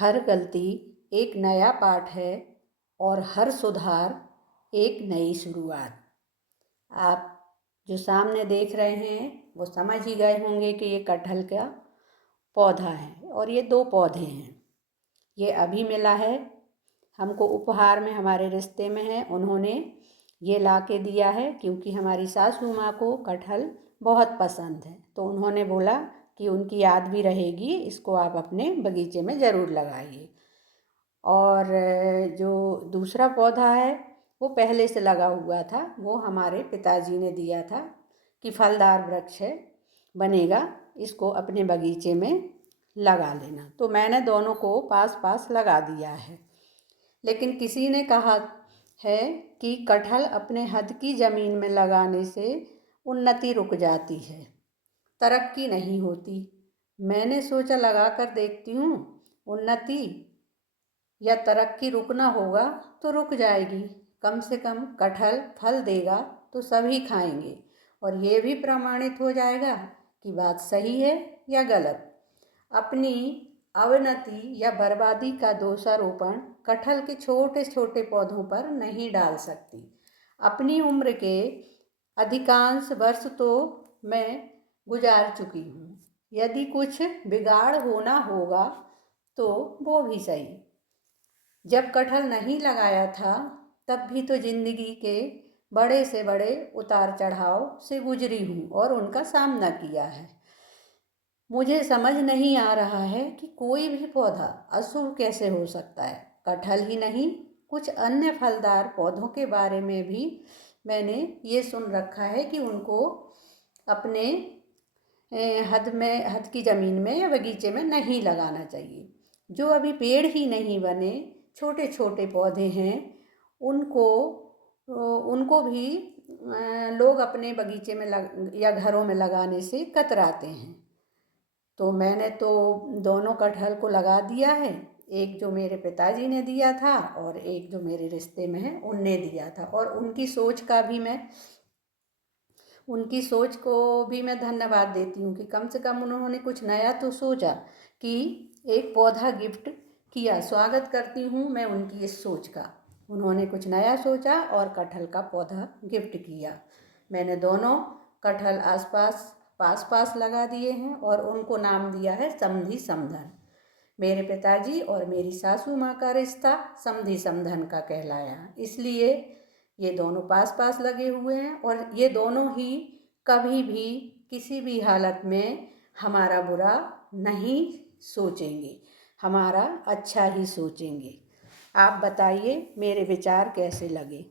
हर गलती एक नया पाठ है और हर सुधार एक नई शुरुआत। आप जो सामने देख रहे हैं वो समझ ही गए होंगे कि ये कटहल का पौधा है और ये 2 पौधे हैं। ये अभी मिला है हमको, उपहार में, हमारे रिश्ते में है। उन्होंने ये ला के दिया है क्योंकि हमारी सासू माँ को कटहल बहुत पसंद है, तो उन्होंने बोला कि उनकी याद भी रहेगी, इसको आप अपने बगीचे में ज़रूर लगाइए। और जो दूसरा पौधा है वो पहले से लगा हुआ था, वो हमारे पिताजी ने दिया था कि फलदार वृक्ष है, बनेगा, इसको अपने बगीचे में लगा लेना। तो मैंने दोनों को पास पास लगा दिया है। लेकिन किसी ने कहा है कि कटहल अपने हद की ज़मीन में लगाने से उन्नति रुक जाती है, तरक्की नहीं होती। मैंने सोचा लगा कर देखती हूँ, उन्नति या तरक्की रुकना होगा तो रुक जाएगी, कम से कम कटहल फल देगा तो सभी खाएंगे और ये भी प्रमाणित हो जाएगा कि बात सही है या गलत। अपनी अवनति या बर्बादी का दोषारोपण कटहल के छोटे छोटे पौधों पर नहीं डाल सकती। अपनी उम्र के अधिकांश वर्ष तो मैं गुजार चुकी हूँ। यदि कुछ बिगाड़ होना होगा तो वो भी सही। जब कटहल नहीं लगाया था तब भी तो जिंदगी के बड़े से बड़े उतार चढ़ाव से गुजरी हूँ और उनका सामना किया है। मुझे समझ नहीं आ रहा है कि कोई भी पौधा अशुभ कैसे हो सकता है। कटहल ही नहीं, कुछ अन्य फलदार पौधों के बारे में भी मैंने ये सुन रखा है कि उनको अपने हद की ज़मीन में या बगीचे में नहीं लगाना चाहिए। जो अभी पेड़ ही नहीं बने, छोटे छोटे पौधे हैं, उनको उनको भी लोग अपने बगीचे में या घरों में लगाने से कतराते हैं। तो मैंने तो दोनों कटहल को लगा दिया है, एक जो मेरे पिताजी ने दिया था और एक जो मेरे रिश्ते में है उनने दिया था। और उनकी सोच को भी मैं धन्यवाद देती हूँ कि कम से कम उन्होंने कुछ नया तो सोचा कि एक पौधा गिफ्ट किया। स्वागत करती हूँ मैं उनकी इस सोच का। उन्होंने कुछ नया सोचा और कटहल का पौधा गिफ्ट किया। मैंने दोनों कटहल पास पास लगा दिए हैं और उनको नाम दिया है समधी समधन। मेरे पिताजी और मेरी सासू माँ का रिश्ता समधी समधन का कहलाया, इसलिए ये दोनों पास पास लगे हुए हैं और ये दोनों ही कभी भी किसी भी हालत में हमारा बुरा नहीं सोचेंगे, हमारा अच्छा ही सोचेंगे। आप बताइए मेरे विचार कैसे लगे।